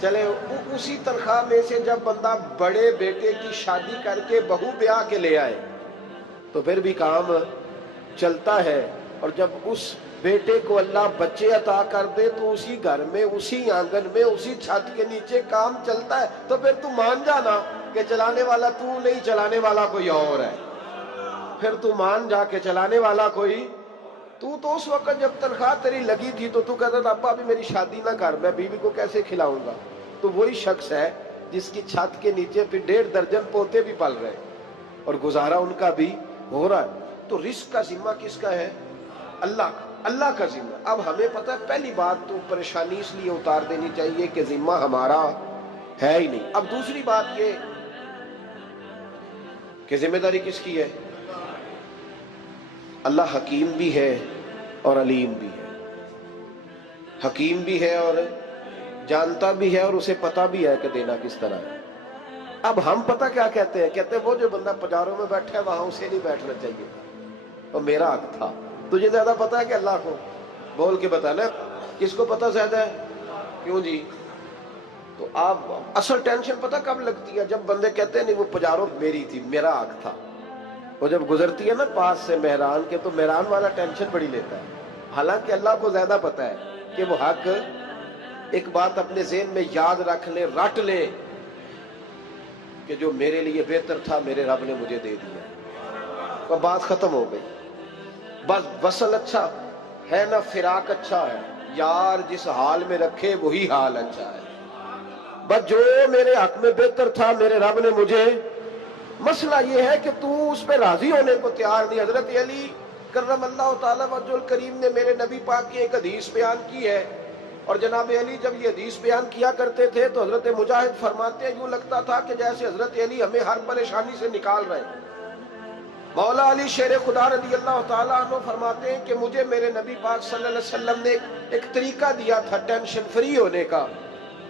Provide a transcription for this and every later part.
چلے اسی تنخواہ میں سے جب بندہ بڑے بیٹے کی شادی کر کے بہو بیاہ کے لے آئے تو پھر بھی کام چلتا ہے، اور جب اس بیٹے کو اللہ بچے عطا کر دے تو اسی گھر میں، اسی آنگن میں، اسی چھت کے نیچے کام چلتا ہے، تو پھر تو مان جانا کہ چلانے والا تو نہیں، چلانے والا کوئی اور ہے۔ پھر تو مان جا کے چلانے والا کوئی، تو اس وقت جب تنخواہ تیری لگی تھی تو کہتا تھا ابا ابھی میری شادی نہ کر، میں بیوی کو کیسے کھلاؤں گا؟ تو وہی شخص ہے جس کی چھت کے نیچے پھر 1.5 درجن پوتے بھی پل رہے ہیں اور گزارا ان کا بھی ہو رہا ہے۔ تو رزق کا ذمہ کس کا ہے؟ اللہ کا، اللہ کا ذمہ۔ اب ہمیں پتہ ہے پہلی بات تو پریشانی اس لیے اتار دینی چاہیے کہ ذمہ ہمارا ہے ہی نہیں۔ اب دوسری بات یہ کہ ذمہ داری کس کی ہے؟ اللہ حکیم بھی ہے اور علیم بھی ہے، حکیم بھی ہے اور جانتا بھی ہے اور اسے پتہ بھی ہے کہ دینا کس طرح ہے۔ اب ہم پتہ کیا کہتے ہیں؟ کہتے ہیں وہ جو بندہ پجاروں میں بیٹھا ہے وہاں اسے نہیں بیٹھنا چاہیے تھا، تو میرا حق تھا۔ تجھے زیادہ پتہ ہے کہ اللہ کو؟ بول کے بتانا کس کو پتہ زیادہ ہے؟ کیوں جی؟ تو آپ اصل ٹینشن پتہ کب لگتی ہے؟ جب بندے کہتے ہیں نہیں وہ پجاروں میری تھی، میرا حق تھا۔ وہ جب گزرتی ہے نا پاس سے مہران کے تو مہران والا ٹینشن بڑی لیتا ہے، حالانکہ اللہ کو زیادہ پتہ ہے کہ وہ حق۔ ایک بات اپنے ذہن میں یاد رکھ لیں، رٹ لیں کہ جو میرے لیے بہتر تھا میرے رب نے مجھے دے دیا، تو بات ختم ہو گئی۔ بس وصل اچھا ہے نہ فراق اچھا ہے، یار جس حال میں رکھے وہی حال اچھا ہے۔ بس جو میرے حق میں بہتر تھا میرے رب نے مجھے، مسئلہ یہ ہے کہ تو اس پہ راضی ہونے کو تیار نہیں۔ حضرت علی کرم اللہ تعالیٰ وجہ الکریم نے میرے نبی پاک کی ایک حدیث بیان کی ہے، اور جناب علی جب یہ حدیث بیان کیا کرتے تھے تو حضرت مجاہد فرماتے ہیں یوں لگتا تھا کہ جیسے حضرت علی ہمیں ہر پریشانی سے نکال رہے ہیں۔ مولا علی شیر خدا رضی اللہ تعالیٰ عنہ فرماتے ہیں کہ مجھے میرے نبی پاک صلی اللہ علیہ وسلم نے ایک طریقہ دیا تھا ٹینشن فری ہونے کا۔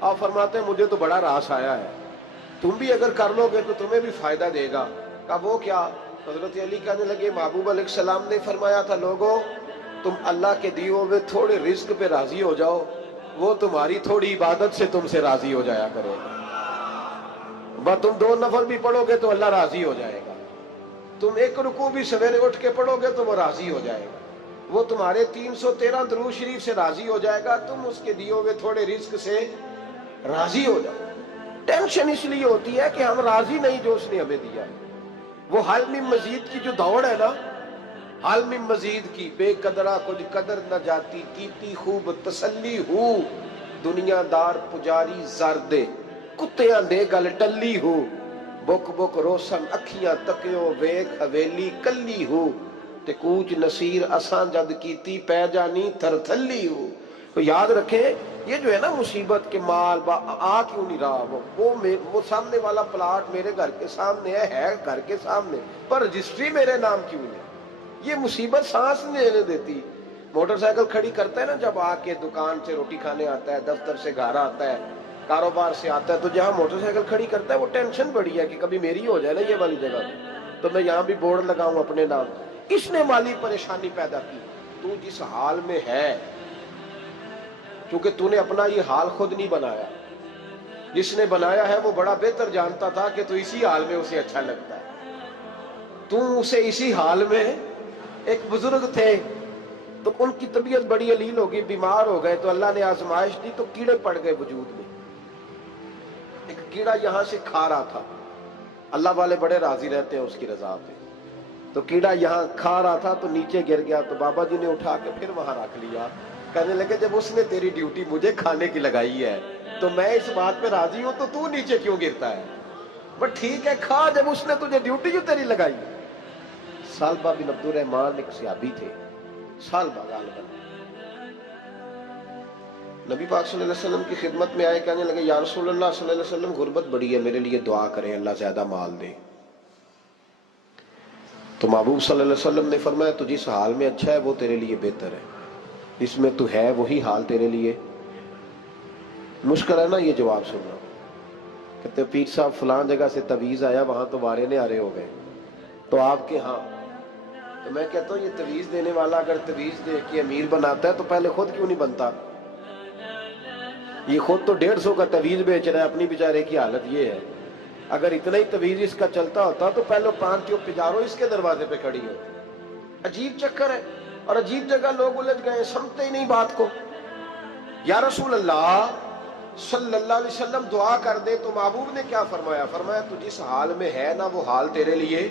آپ فرماتے ہیں مجھے تو بڑا راس آیا ہے، تم بھی اگر کر لو گے تو تمہیں بھی فائدہ دے گا۔ کہا وہ کیا؟ حضرت علی کہنے لگے محبوب علیہ السلام نے فرمایا تھا لوگوں تم اللہ کے دیے ہوئے تھوڑے رزق پہ راضی ہو جاؤ، وہ تمہاری تھوڑی عبادت سے تم سے راضی ہو جایا کرے گا۔ بس تم 2 نفل بھی پڑھو گے تو اللہ راضی ہو جائے گا، تم 1 رکوع بھی سویرے اٹھ کے پڑھو گے تو وہ راضی ہو جائے گا، وہ تمہارے 313 درود شریف سے راضی ہو جائے گا، تم اس کے دیے ہوئے تھوڑے رزق سے راضی ہو جاؤ۔ ٹینشن اس لیے ہوتی ہے کہ ہم راضی نہیں جو اس نے ہمیں دیا ہے۔ وہ حل میں مزید کی جو دوڑ ہے نا، حل میں مزید کی، بے قدرہ کچھ قدر نہ جاتی، کیتی خوب تسلی ہو، دنیا دار پجاری زردے، کتیاں دے گل ٹلی ہو، بک بک روشن اکھیاں تکیو ویک حویلی کلی ہو، تے کوچ نصیر اساں جد کیتی پہ جانی تھر تھلی ہو۔ تو یاد رکھیں یہ جو ہے نا مصیبت کے مال آ کیوں نہیں رہا، وہ سامنے والا پلاٹ میرے گھر کے سامنے ہے گھر کے سامنے، پر رجسٹری میرے نام کیوں نہیں؟ یہ مصیبت سانس نہیں لینے دیتی۔ موٹر سائیکل کھڑی کرتا ہے نا جب آ کے دکان سے روٹی کھانے آتا ہے، دفتر سے گھر آتا ہے، کاروبار سے آتا ہے، تو جہاں موٹر سائیکل کھڑی کرتا ہے وہ ٹینشن بڑی ہے کہ کبھی میری ہو جائے نا یہ والی جگہ تو میں یہاں بھی بورڈ لگاؤں اپنے نام۔ اس نے مالی پریشانی پیدا کی۔ تو جس حال میں ہے، کیونکہ تو نے اپنا یہ حال خود نہیں بنایا، جس نے بنایا ہے وہ بڑا بہتر جانتا تھا کہ تو اسی حال میں اسے اچھا لگتا ہے۔ تو اسے اسی حال میں، ایک بزرگ تھے تو ان کی طبیعت بڑی علیل ہو گئی، بیمار ہو گئے، تو اللہ نے آزمائش دی تو کیڑے پڑ گئے وجود میں۔ ایک کیڑا یہاں سے کھا رہا تھا، اللہ والے بڑے راضی رہتے ہیں اس کی رضا پہ، تو کیڑا یہاں کھا رہا تھا تو نیچے گر گیا، تو بابا جی نے اٹھا کے پھر وہاں رکھ لیا، کہنے لگے جب اس نے تیری ڈیوٹی مجھے کھانے کی لگائی ہے تو میں اس بات پہ راضی ہوں، تو نیچے کیوں گرتا ہے؟ بس ٹھیک ہے کھا، جب اس نے تجھے ڈیوٹی جو تیری لگائی۔ سالبہ بن عبد الرحمن ایک صحابی تھے، سالبہ غالباً، نبی پاک صلی اللہ علیہ وسلم کی خدمت میں آئے، کہنے لگے یا رسول اللہ صلی اللہ علیہ وسلم غربت بڑی ہے، میرے لیے دعا کریں اللہ زیادہ مال دے۔ تو محبوب صلی اللہ علیہ وسلم نے فرمایا تو جس حال میں اچھا ہے وہ تیرے لیے بہتر ہے، جس میں تو ہے وہی حال تیرے لیے مشکل ہے نا یہ جواب سننا۔ کہتے پیر صاحب فلاں جگہ سے تویز آیا، وہاں تو وارے نے آرے ہو گئے، تو آپ کے ہاں؟ تو میں کہتا ہوں یہ تویز دینے والا اگر تویز دے کے امیر بناتا ہے تو پہلے خود کیوں نہیں بنتا؟ یہ خود تو 150 کا تویز بیچ رہا ہے، اپنی بیچارے کی حالت یہ ہے. اگر اتنا ہی تویز اس کا چلتا ہوتا تو پہلے 5 ٹیوب پجارو اس کے دروازے پہ کھڑی ہوتی. عجیب چکر ہے اور عجیب جگہ لوگ الجھ گئے، سمجھتے ہی نہیں بات کو. یا رسول اللہ صلی اللہ علیہ وسلم دعا کر دے تو محبوب نے کیا فرمایا؟ فرمایا تو جس حال میں ہے نا وہ حال تیرے لیے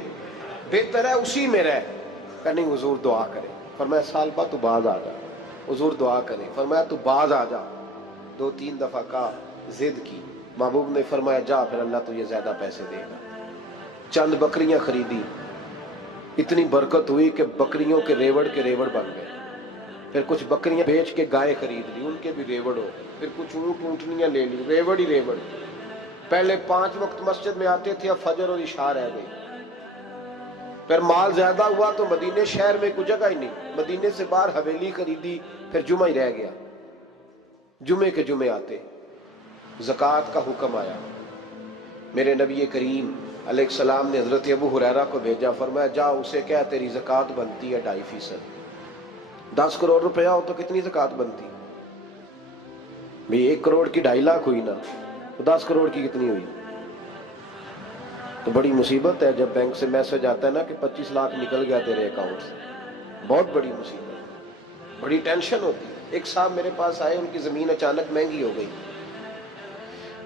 بہتر ہے، اسی میں رہ. کہ نہیں حضور دعا کرے. فرمایا سال بعد تو باز آ جا. حضور دعا کرے. فرمایا تو باز آ جا. 2-3 دفعہ کا ضد کی. محبوب نے فرمایا جا پھر اللہ تجھے زیادہ پیسے دے گا. چند بکریاں خریدی، اتنی برکت ہوئی کہ بکریوں کے ریوڑ بن گئے. پھر کچھ بکریاں بیچ کے گائے خرید لی، ان کے بھی ریوڑ ہو. پھر کچھ اونٹنیاں لے لی، ریوڑ ہی ریوڑ. پہلے 5 وقت مسجد میں آتے تھے، اب فجر اور عشاء رہ گئی. پھر مال زیادہ ہوا تو مدینے شہر میں کوئی جگہ ہی نہیں، مدینے سے باہر حویلی خریدی، پھر جمعہ ہی رہ گیا. جمعے کے جمعے آتے. زکوٰۃ کا حکم آیا. میرے نبی کریم علیہ السلام نے حضرت ابو ہریرہ کو بھیجا. فرمایا جا اسے کہہ تیری زکوٰۃ بنتی ہے 2.5%. 10 کروڑ روپیہ ہو تو کتنی زکوٰۃ بنتی؟ بھئی 1 کروڑ کی 2.5 لاکھ ہوئی نا، تو 10 کروڑ کی کتنی ہوئی؟ تو بڑی مصیبت ہے جب بینک سے میسج آتا ہے نا کہ 25 لاکھ نکل گیا تیرے اکاؤنٹ سے. بہت بڑی مصیبت، بڑی ٹینشن ہوتی ہے. ایک صاحب میرے پاس آئے، ان کی زمین اچانک مہنگی ہو گئی.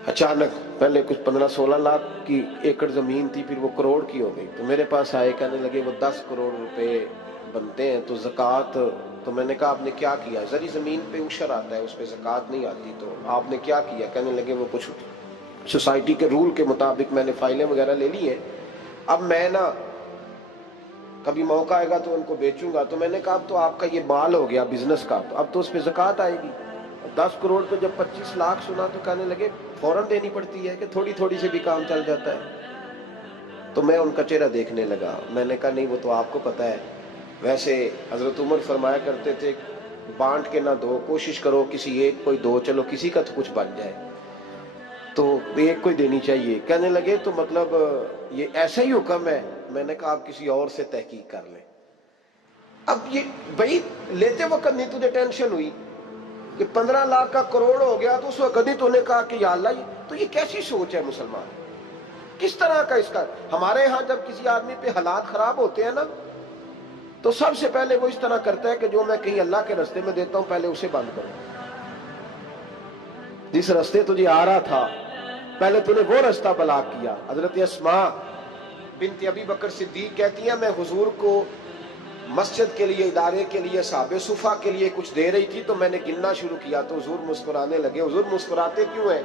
اچانک پہلے کچھ 15-16 لاکھ کی ایکڑ زمین تھی، پھر وہ کروڑ کی ہو گئی. تو میرے پاس آئے، کہنے لگے وہ 10 کروڑ روپے بنتے ہیں تو زکوٰۃ. تو میں نے کہا آپ نے کیا کیا؟ زری زمین پہ عشر آتا ہے، اس پہ زکوٰۃ نہیں آتی، تو آپ نے کیا کیا؟ کہنے لگے وہ کچھ سوسائٹی کے رول کے مطابق میں نے فائلیں وغیرہ لے لی ہیں، اب میں نا کبھی موقع آئے گا تو ان کو بیچوں گا. تو میں نے کہا اب تو آپ کا یہ مال ہو گیا بزنس کا، تو اب تو اس پہ زکوٰۃ آئے گی. 10 کروڑ پہ جب 25 لاکھ سنا تو کہنے لگے فوراً دینی پڑتی ہے کہ تھوڑی تھوڑی سے بھی کام چل جاتا ہے. تو میں ان کا چہرہ دیکھنے لگا. میں نے کہا نہیں وہ تو آپ کو پتا ہے. ویسے حضرت عمر فرمایا کرتے تھے بانٹ کے نہ دو، کوشش کرو کسی ایک کو ہی دو، چلو کسی کا تو کچھ بن جائے. تو ایک کو ہی دینی چاہیے. کہنے لگے تو مطلب یہ ایسا ہی حکم ہے؟ میں نے کہا آپ کسی اور سے تحقیق کر لیں. اب یہ بھائی لیتے وقت نہیں تجھے ٹینشن ہوئی کہ 15 لاکھ کا کروڑ ہو گیا، تو اس وقت نہیں تو نے کہا کہ یا اللہ تو یہ کیسی سوچ ہے مسلمان؟ کس طرح کا اس کا؟ ہمارے ہاں جب کسی آدمی پہ حالات خراب ہوتے ہیں نا تو سب سے پہلے وہ اس طرح کرتا ہے کہ جو میں کہیں اللہ کے رستے میں دیتا ہوں پہلے اسے بند کرو. جس رستے تجھے آ رہا تھا پہلے تو نے وہ رستہ بلاک کیا. حضرت اسماء بنت ابی بکر صدیق کہتی ہیں میں حضور کو مسجد کے لیے، ادارے کے لیے، صحابہ صفا کے لیے کچھ دے رہی تھی، تو میں نے گننا شروع کیا تو حضور مسکرانے لگے. حضور مسکراتے کیوں ہیں؟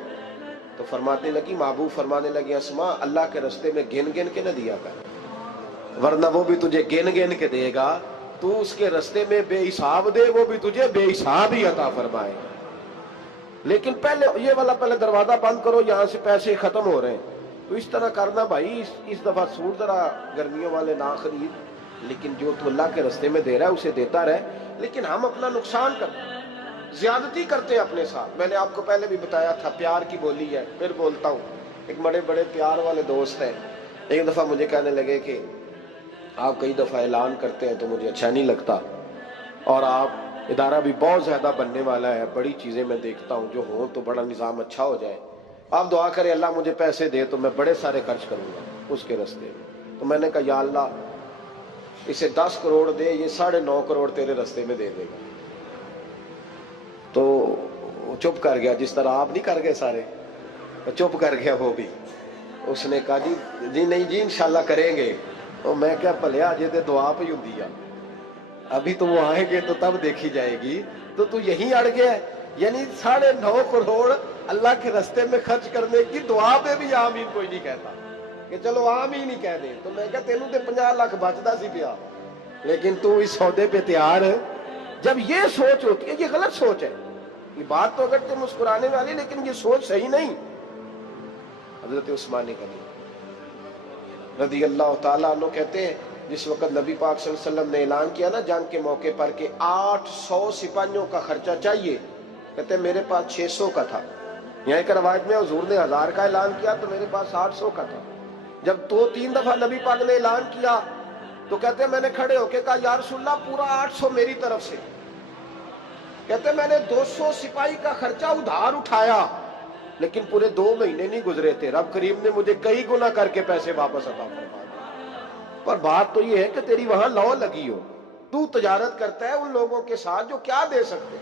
تو فرمانے لگی، محبوب فرمانے لگے اسماء اللہ کے رستے میں گن گن کے نہ دیا کر، ورنہ وہ بھی تجھے گن گن کے دے گا. تو اس کے رستے میں بے حساب دے، وہ بھی تجھے بے حساب ہی عطا فرمائے گا. لیکن پہلے یہ والا پہلے دروازہ بند کرو، یہاں سے پیسے ختم ہو رہے ہیں. تو اس طرح کرنا بھائی. اس دفعہ سوٹ ذرا گرمیوں والے نہ خرید، لیکن جو تو اللہ کے رستے میں دے رہا ہے اسے دیتا رہے. لیکن ہم اپنا نقصان زیادتی کرتے ہیں اپنے ساتھ. میں نے آپ کو پہلے بھی بتایا تھا پیار کی بولی ہے، پھر بولتا ہوں. ایک بڑے بڑے پیار والے دوست ہیں، ایک دفعہ مجھے کہنے لگے کہ آپ کئی دفعہ اعلان کرتے ہیں تو مجھے اچھا نہیں لگتا، اور آپ ادارہ بھی بہت زیادہ بننے والا ہے، بڑی چیزیں میں دیکھتا ہوں جو ہوں تو بڑا نظام اچھا ہو جائے. آپ دعا کریں اللہ مجھے پیسے دے تو میں بڑے سارے خرچ کروں گا اس کے رستے میں. تو میں نے کہا یا اللہ اسے 10 کروڑ دے، یہ 9.5 کروڑ تیرے رستے میں دے دے گا. تو چپ کر گیا، جس طرح آپ نہیں کر گئے سارے، چپ کر گیا وہ بھی. اس نے کہا جی نہیں جی انشاءاللہ کریں گے. تو میں کیا بھلیا جی تے دعا پہ ہوں دی، ابھی تو وہ آئیں گے تو تب دیکھی جائے گی. تو یہیں اڑ گیا ہے. یعنی 9.5 کروڑ اللہ کے رستے میں خرچ کرنے کی دعا پہ بھی آمین کوئی نہیں کہتا کہ چلو آمین ہی کہہ دیں. تو میں کہا تینوں تے 50 لاکھ بچتا سی پیا، لیکن تو اس سودے پہ تیار ہے. جب یہ سوچ ہوتی ہے، یہ غلط سوچ ہے. یہ بات تو اگر تے مسکرانے والی، لیکن یہ سوچ صحیح نہیں. حضرت عثمان غنی رضی اللہ تعالیٰ عنہ کہتے ہیں جس وقت نبی پاک صلی اللہ علیہ وسلم نے اعلان کیا نا جنگ کے موقع پر کہ 800 سپاہیوں کا خرچہ چاہیے، کہتے ہیں میرے پاس 600 کا تھا. یہاں ایک روایت میں حضور نے 1000 کا اعلان کیا تو میرے پاس 800 کا تھا. جب 2-3 دفعہ نبی پاک نے اعلان کیا تو کہتے ہیں میں نے کھڑے ہو کے کہا یا رسول اللہ پورا 800 میری طرف سے. کہتے میں نے 200 سپاہی کا خرچہ ادھار اٹھایا لیکن پورے 2 مہینے نہیں گزرے تھے، رب کریم نے مجھے کئی گنا کر کے پیسے واپس عطا فرما دیے۔ پر بات تو یہ ہے کہ تیری وہاں لو لگی ہو، تو تجارت کرتا ہے ان لوگوں کے ساتھ جو کیا دے سکتے۔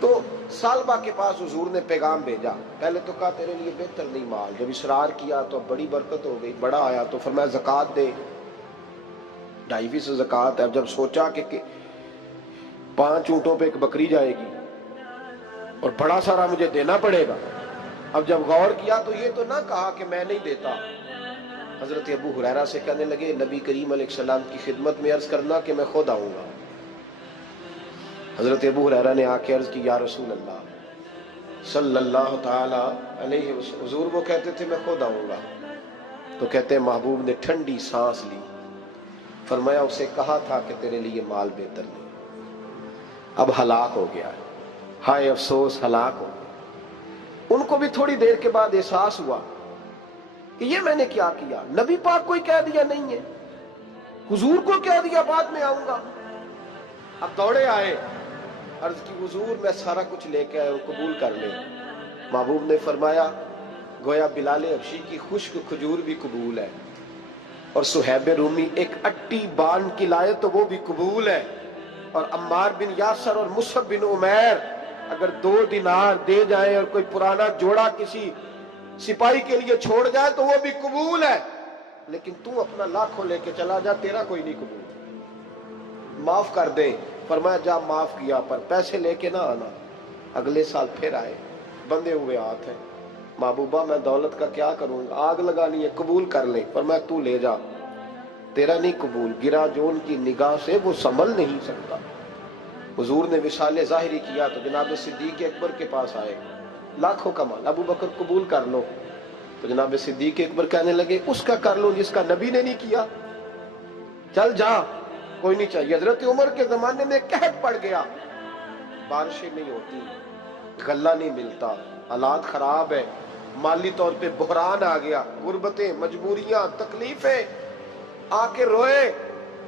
تو سالبہ کے پاس حضور نے پیغام بھیجا، پہلے تو کہا تیرے لیے بہتر نہیں مال، جب اصرار کیا تو بڑی برکت ہو گئی، بڑا آیا تو فرمایا زکوٰۃ دے، 2.5% زکوٰۃ ہے۔ جب سوچا کہ 5 اونٹوں پہ ایک بکری جائے گی اور بڑا سارا مجھے دینا پڑے گا، اب جب غور کیا تو یہ تو نہ کہا کہ میں نہیں دیتا۔ حضرت ابو ہریرہ سے کہنے لگے نبی کریم علیہ السلام کی خدمت میں عرض کرنا کہ میں خود آؤں گا۔ حضرت ابو ہریرہ نے آ کے عرض کی یا رسول اللہ صلی اللہ تعالی علیہ وسلم، حضور وہ کہتے تھے میں خود آؤں گا، تو کہتے ہیں محبوب نے ٹھنڈی سانس لی، فرمایا اسے کہا تھا کہ تیرے لیے مال بہتر نہیں، اب ہلاک ہو گیا ہے، ہائے افسوس ہلاک ہو گیا۔ ان کو بھی تھوڑی دیر کے بعد احساس ہوا کہ یہ میں نے کیا کیا، نبی پاک کو ہی کہہ دیا نہیں ہے، حضور کو کہہ دیا بعد میں آؤں گا۔ اب دوڑے آئے، عرض کی حضور میں سارا کچھ لے کے آیا ہوں، قبول کر لیں۔ محبوب نے فرمایا گویا بلال حبشی کی خشک کھجور بھی قبول ہے، اور صہیب رومی ایک اٹی بان کی لائے تو وہ بھی قبول ہے، اور عمار بن یاسر اور مصعب بن عمیر اگر 2 دینار دے جائیں اور کوئی پرانا جوڑا کسی سپاہی کے لیے چھوڑ جائے تو وہ بھی قبول ہے، لیکن تو اپنا لاکھوں لے کے چلا جا، تیرا کوئی نہیں قبول، معاف کر دیں۔ فرمایا جا معاف کیا، پر پیسے لے کے نہ آنا۔ اگلے سال پھر آئے، بندے ہوئے ہاتھ ہیں، محبوبہ میں دولت کا کیا کروں گا، آگ لگانی ہے، قبول کر لیں۔ فرمایا تو لے جا، تیرا نہیں قبول، گرا جو ان کی نگاہ سے وہ سنبھل نہیں سکتا۔ حضور نے وصال ظاہری کیا تو جناب صدیق اکبر کے پاس آئے، لاکھوں کا مال، ابو بکر قبول کر لو، تو جناب صدیق اکبر کہنے لگے اس کا کر لو جس کا نبی نے نہیں کیا، چل جا کوئی نہیں چاہیے۔ حضرت عمر کے زمانے میں قحط پڑ گیا، بارشیں نہیں ہوتی، غلہ نہیں ملتا، حالات خراب ہے، مالی طور پہ بحران آ گیا، غربتیں، مجبوریاں، تکلیفیں، آ کے روئے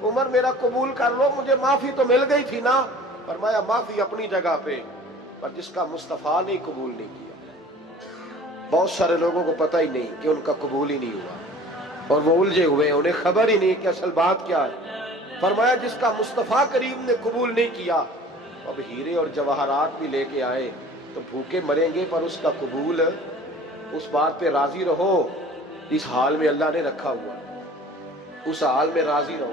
عمر میرا قبول کر لو، مجھے معافی تو مل گئی تھی نا۔ فرمایا معافی اپنی جگہ پہ، پر جس کا مصطفیٰ نے قبول نہیں کیا۔ بہت سارے لوگوں کو پتہ ہی نہیں کہ ان کا قبول ہی نہیں ہوا، اور وہ الجھے ہوئے، انہیں خبر ہی نہیں کہ اصل بات کیا ہے۔ فرمایا جس کا مصطفیٰ کریم نے قبول نہیں کیا، اب ہیرے اور جواہرات بھی لے کے آئے تو بھوکے مریں گے، پر اس کا قبول، اس بات پہ راضی رہو، اس حال میں اللہ نے رکھا ہوا، اس حال میں راضی رہو۔